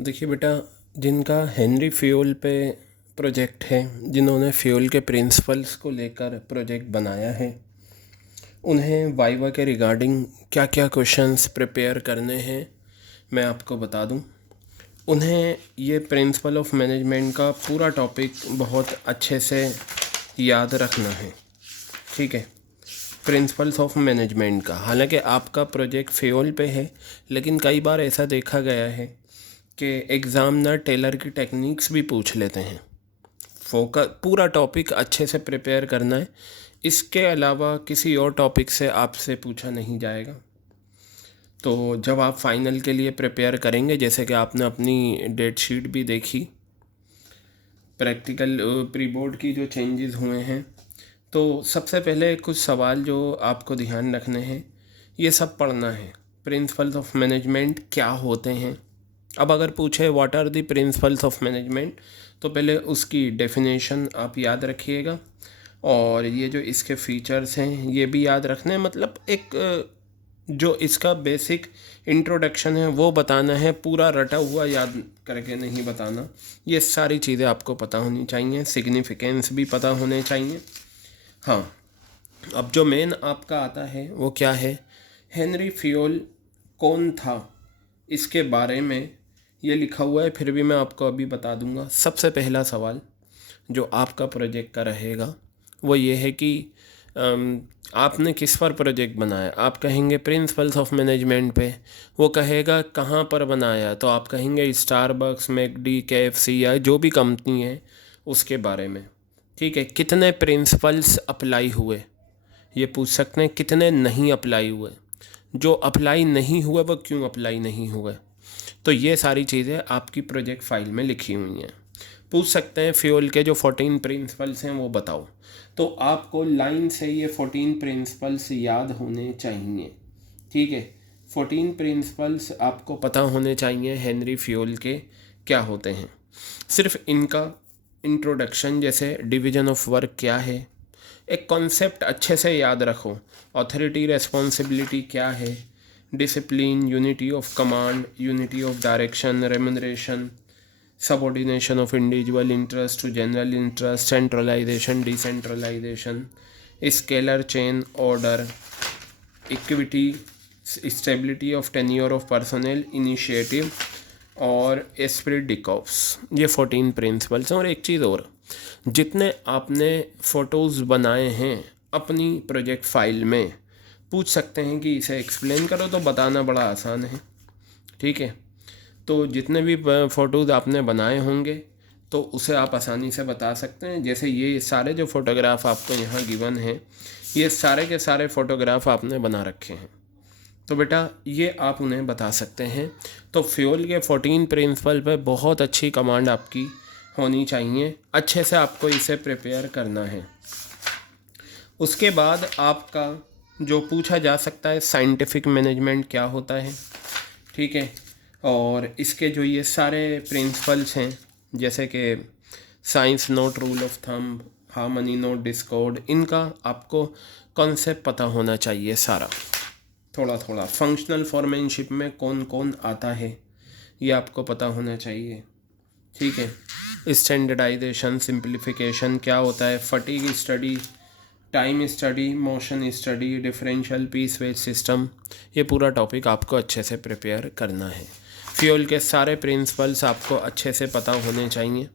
देखिए बेटा, जिनका हेनरी फ्यूल पे प्रोजेक्ट है, जिन्होंने फ्यूल के प्रिंसिपल्स को लेकर प्रोजेक्ट बनाया है, उन्हें वाइवा के रिगार्डिंग क्या क्या क्वेश्चंस प्रिपेयर करने हैं मैं आपको बता दूं। उन्हें ये प्रिंसिपल ऑफ मैनेजमेंट का पूरा टॉपिक बहुत अच्छे से याद रखना है। ठीक है, प्रिंसिपल्स ऑफ मैनेजमेंट का। हालांकि आपका प्रोजेक्ट फ्यूल पे है, लेकिन कई बार ऐसा देखा गया है कि एग्ज़ामिनर टेलर की टेक्निक्स भी पूछ लेते हैं। फोकस पूरा टॉपिक अच्छे से प्रिपेयर करना है, इसके अलावा किसी और टॉपिक से आपसे पूछा नहीं जाएगा। तो जब आप फाइनल के लिए प्रिपेयर करेंगे, जैसे कि आपने अपनी डेट शीट भी देखी, प्रैक्टिकल प्री बोर्ड की जो चेंजेस हुए हैं, तो सबसे पहले कुछ सवाल जो आपको ध्यान रखने हैं, ये सब पढ़ना है। प्रिंसिपल्स ऑफ मैनेजमेंट क्या होते हैं। अब अगर पूछे what are the principles of management, तो पहले उसकी डेफिनेशन आप याद रखिएगा, और ये जो इसके फीचर्स हैं ये भी याद रखना है। मतलब एक जो इसका बेसिक इंट्रोडक्शन है वो बताना है, पूरा रटा हुआ याद करके नहीं बताना। ये सारी चीज़ें आपको पता होनी चाहिए, सिग्निफिकेंस भी पता होने चाहिए। हाँ, अब जो मेन आपका आता है वो क्या है, हेनरी फ्यूल कौन था, इसके बारे में ये लिखा हुआ है, फिर भी मैं आपको अभी बता दूंगा। सबसे पहला सवाल जो आपका प्रोजेक्ट का रहेगा वो ये है कि आपने किस पर प्रोजेक्ट बनाया। आप कहेंगे प्रिंसिपल्स ऑफ मैनेजमेंट पे, वो कहेगा कहाँ पर बनाया, तो आप कहेंगे स्टारबक्स, मैकडी, केएफसी या जो भी कंपनी है उसके बारे में। ठीक है, कितने प्रिंसिपल्स अप्लाई हुए, ये पूछ सकते हैं। कितने नहीं अप्लाई हुए, जो अप्लाई नहीं हुए वो क्यों अप्लाई नहीं हुए, तो ये सारी चीज़ें आपकी प्रोजेक्ट फाइल में लिखी हुई हैं। पूछ सकते हैं फ्यूल के जो 14 प्रिंसिपल्स हैं वो बताओ, तो आपको लाइन से ये 14 प्रिंसिपल्स याद होने चाहिए। ठीक है, 14 प्रिंसिपल्स आपको पता होने चाहिए हेनरी फ्यूल के क्या होते हैं। सिर्फ इनका इंट्रोडक्शन, जैसे डिवीजन ऑफ वर्क क्या है, एक कॉन्सेप्ट अच्छे से याद रखो। अथॉरिटी रेस्पॉन्सिबिलिटी क्या है, discipline, unity of command, unity of direction, remuneration, subordination of individual interest to general interest, centralisation, decentralisation, scalar chain order, equity, stability of tenure of personal, initiative और एस्पिरिट डिकॉप्स। ये 14 principles हैं। और एक चीज़ और, जितने आपने फ़ोटोज़ बनाए हैं अपनी प्रोजेक्ट फाइल में, पूछ सकते हैं कि इसे एक्सप्लेन करो, तो बताना बड़ा आसान है। ठीक है, तो जितने भी फ़ोटोज़ आपने बनाए होंगे तो उसे आप आसानी से बता सकते हैं। जैसे ये सारे जो फ़ोटोग्राफ आपको यहाँ गिवन हैं, ये सारे के सारे फ़ोटोग्राफ आपने बना रखे हैं, तो बेटा ये आप उन्हें बता सकते हैं। तो फ्यूल के 14 प्रिंसिपल पे बहुत अच्छी कमांड आपकी होनी चाहिए, अच्छे से आपको इसे प्रिपेयर करना है। उसके बाद आपका जो पूछा जा सकता है, साइंटिफिक मैनेजमेंट क्या होता है। ठीक है, और इसके जो ये सारे प्रिंसिपल्स हैं, जैसे कि science note rule of thumb, harmony note Discord, इनका आपको कॉन्सेप्ट पता होना चाहिए सारा। थोड़ा थोड़ा फंक्शनल फॉर्मेनशिप में कौन कौन आता है ये आपको पता होना चाहिए। ठीक है, स्टैंडर्डाइजेशन, सिंप्लीफिकेशन क्या होता है, fatigue study, time study, motion study, differential piece wage system, ये पूरा टॉपिक आपको अच्छे से प्रिपेयर करना है। फ्यूल के सारे प्रिंसिपल्स आपको अच्छे से पता होने चाहिए।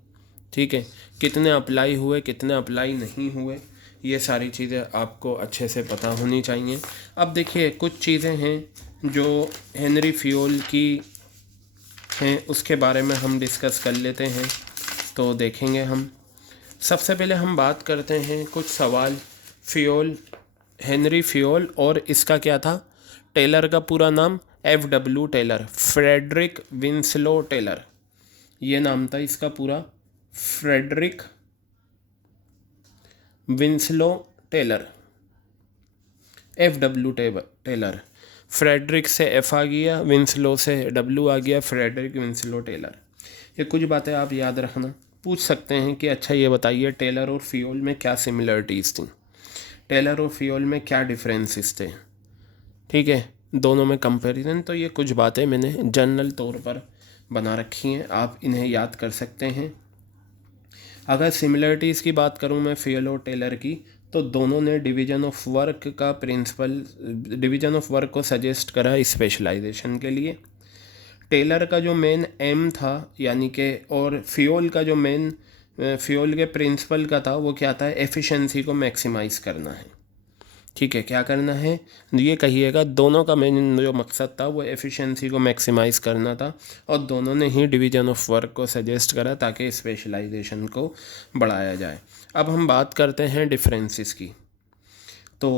ठीक है, कितने अप्लाई हुए, कितने अप्लाई नहीं हुए, ये सारी चीज़ें आपको अच्छे से पता होनी चाहिए। अब देखिए, कुछ चीज़ें हैं जो हेनरी फ्यूल की हैं, उसके बारे में हम डिस्कस कर लेते हैं। तो देखेंगे हम, सबसे पहले हम बात करते हैं कुछ सवाल फ्यूल, हेनरी फ्यूल और इसका क्या था, टेलर का पूरा नाम FW Taylor, Frederick Winslow Taylor, ये नाम था इसका पूरा, Frederick Winslow Taylor, FW Taylor. Frederick से F आ गया, विंसलो से W आ गया, फ्रेडरिक विंसलो टेलर। ये कुछ बातें आप याद रखना। पूछ सकते हैं कि अच्छा ये बताइए टेलर और फ्यूल में क्या सिमिलरिटीज़ थी, टेलर और फ्यूल में क्या डिफरेंसेस थे। ठीक है, दोनों में कंपैरिजन। तो ये कुछ बातें मैंने जनरल तौर पर बना रखी हैं, आप इन्हें याद कर सकते हैं। अगर सिमिलरिटीज़ की बात करूं मैं फियोल और टेलर की, तो दोनों ने डिवीज़न ऑफ वर्क का प्रिंसिपल, डिवीज़न ऑफ वर्क को सजेस्ट करा स्पेशलाइजेशन के लिए। टेलर का जो मेन एम था यानी कि, और फियोल का जो मेन फ्यूल के प्रिंसिपल का था वो क्या था, एफिशिएंसी को मैक्सिमाइज़ करना है। ठीक है, क्या करना है ये कहिएगा। दोनों का मेन जो मकसद था वो एफिशिएंसी को मैक्सिमाइज़ करना था, और दोनों ने ही डिवीज़न ऑफ वर्क को सजेस्ट करा ताकि स्पेशलाइजेशन को बढ़ाया जाए। अब हम बात करते हैं डिफरेंसेस की। तो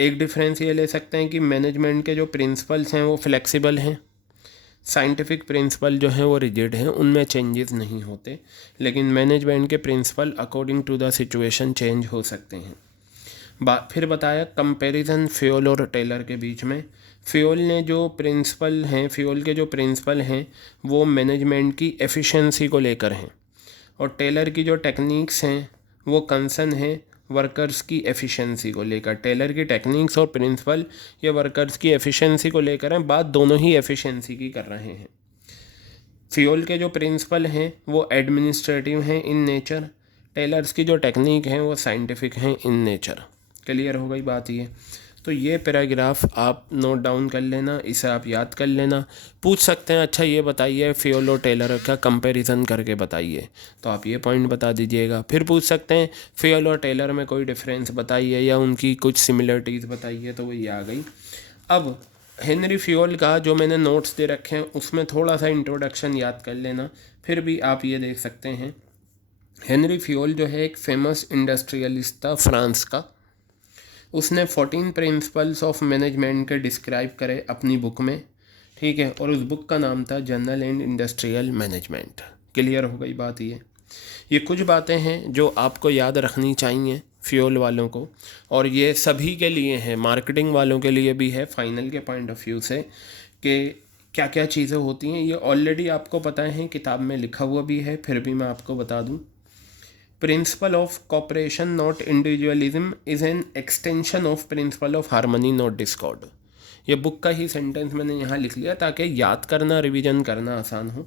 एक डिफरेंस ये ले सकते हैं कि मैनेजमेंट के जो प्रिंसिपल्स हैं वो फ्लेक्सिबल हैं, साइंटिफिक प्रिंसिपल जो हैं वो रिजिड हैं, उनमें चेंजेस नहीं होते, लेकिन मैनेजमेंट के principle according to the situation change हो सकते हैं। फिर बताया कंपैरिजन फ्यूल और टेलर के बीच में। फ्यूल ने जो प्रिंसिपल हैं, फ्यूल के जो प्रिंसिपल हैं वो मैनेजमेंट की एफिशिएंसी को लेकर हैं, और टेलर की जो टेक्निक्स हैं वो कंसर्न है वर्कर्स की एफिशिएंसी को लेकर। टेलर की टेक्निक्स और प्रिंसिपल ये वर्कर्स की एफिशिएंसी को लेकर हैं, बात दोनों ही एफिशिएंसी की कर रहे हैं। फ्यूल के जो प्रिंसिपल हैं वो एडमिनिस्ट्रेटिव हैं इन नेचर, टेलर्स की जो टेक्निक हैं वो साइंटिफिक हैं इन नेचर। क्लियर हो गई बात ये। तो ये पैराग्राफ आप नोट डाउन कर लेना, इसे आप याद कर लेना। पूछ सकते हैं अच्छा ये बताइए फ्यूल और टेलर का कंपैरिजन करके बताइए, तो आप ये पॉइंट बता दीजिएगा। फिर पूछ सकते हैं फ्यूल और टेलर में कोई डिफरेंस बताइए या उनकी कुछ सिमिलरिटीज़ बताइए, तो वो ये आ गई। अब हेनरी फ्यूल का जो मैंने नोट्स दे रखे हैं उसमें थोड़ा सा इंट्रोडक्शन याद कर लेना, फिर भी आप ये देख सकते हैं। हेनरी फ्यूल जो है एक फेमस इंडस्ट्रियलिस्ट था फ्रांस का। उसने 14 प्रिंसिपल्स ऑफ मैनेजमेंट के डिस्क्राइब करे अपनी बुक में, ठीक है, और उस बुक का नाम था general and industrial management. Clear हो गई बात ये कुछ बातें हैं जो आपको याद रखनी चाहिए फ्यूल वालों को, और ये सभी के लिए है, मार्केटिंग वालों के लिए भी है फाइनल के पॉइंट ऑफ व्यू से, कि क्या क्या चीज़ें होती हैं। ये ऑलरेडी आपको पता है, किताब में लिखा हुआ भी है, फिर भी मैं आपको बता दूं। Principle of corporation not individualism is an extension of principle of harmony not Discord. ये बुक का ही सेंटेंस मैंने यहाँ लिख लिया ताकि याद करना, रिवीजन करना आसान हो।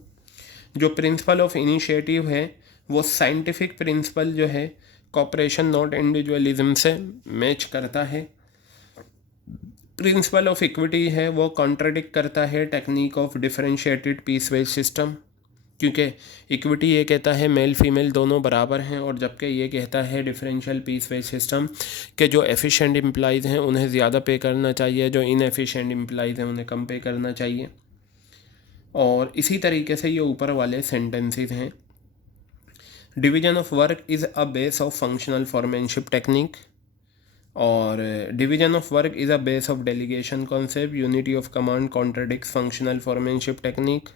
जो प्रिंसिपल ऑफ इनिशिएटिव है वो साइंटिफिक प्रिंसिपल जो है कॉपरेशन नॉट इंडिविजुअलिज्म से मैच करता है। प्रिंसिपल ऑफ इक्विटी है वो कॉन्ट्राडिक्ट करता है technique of differentiated piece wage system, क्योंकि इक्विटी ये कहता है मेल फीमेल दोनों बराबर हैं, और जबकि ये कहता है डिफरेंशियल पीस वेज सिस्टम के जो एफिशिएंट एम्प्लॉइज़ हैं उन्हें ज़्यादा पे करना चाहिए, जो इनएफिशिएंट एम्प्लॉइज़ हैं उन्हें कम पे करना चाहिए। और इसी तरीके से ये ऊपर वाले सेंटेंसेस हैं। Division of work is a base of functional foremanship technique, और division of work is a base of delegation concept, unity of command contradicts functional foremanship technique.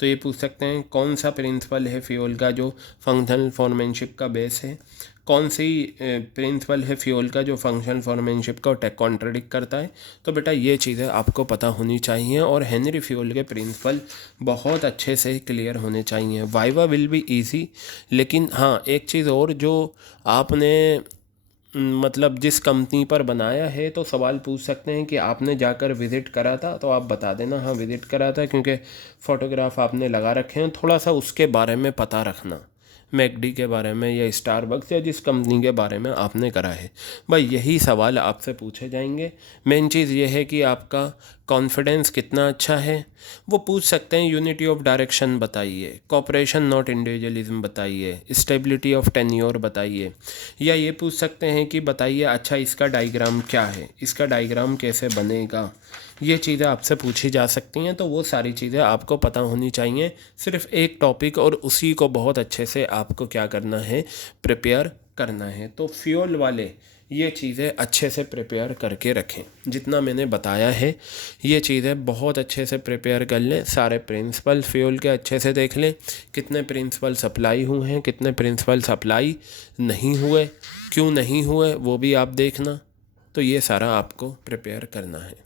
तो ये पूछ सकते हैं कौन सा प्रिंसिपल है फ्यूल का जो फंक्शनल फॉर्मेनशिप का बेस है, कौन सी प्रिंसिपल है फ्यूल का जो फंक्शनल फॉर्मेनशिप का कॉन्ट्राडिक्ट करता है। तो बेटा ये चीज़ें आपको पता होनी चाहिए, और हेनरी फ्यूल के प्रिंसिपल बहुत अच्छे से क्लियर होने चाहिए। वाइवा विल बी ईजी, लेकिन हाँ एक चीज़ और, जो आपने मतलब जिस कंपनी पर बनाया है, तो सवाल पूछ सकते हैं कि आपने जाकर विज़िट करा था, तो आप बता देना हाँ विज़िट करा था, क्योंकि फ़ोटोग्राफ आपने लगा रखे हैं। थोड़ा सा उसके बारे में पता रखना, मैकडी के बारे में या स्टारबक्स या जिस कंपनी के बारे में आपने करा है, भाई यही सवाल आपसे पूछे जाएंगे। मेन चीज़ ये है कि आपका कॉन्फिडेंस कितना अच्छा है। वो पूछ सकते हैं यूनिटी ऑफ डायरेक्शन बताइए, कॉपरेशन नॉट इंडिविजुअलिज्म बताइए, स्टेबिलिटी ऑफ टेन्योर बताइए, या ये पूछ सकते हैं कि बताइए अच्छा इसका डायग्राम क्या है, इसका डायग्राम कैसे बनेगा। ये चीज़ें आपसे पूछी जा सकती हैं, तो वो सारी चीज़ें आपको पता होनी चाहिए। सिर्फ एक टॉपिक और उसी को बहुत अच्छे से आपको क्या करना है, प्रिपेयर करना है। तो फ्यूल वाले ये चीज़ें अच्छे से प्रिपेयर करके रखें, जितना मैंने बताया है ये चीज़ें बहुत अच्छे से प्रिपेयर कर लें। सारे प्रिंसिपल फ्यूल के अच्छे से देख लें, कितने प्रिंसिपल सप्लाई हुए हैं, कितने प्रिंसिपल सप्लाई नहीं हुए, क्यों नहीं हुए वो भी आप देखना। तो ये सारा आपको प्रिपेयर करना है।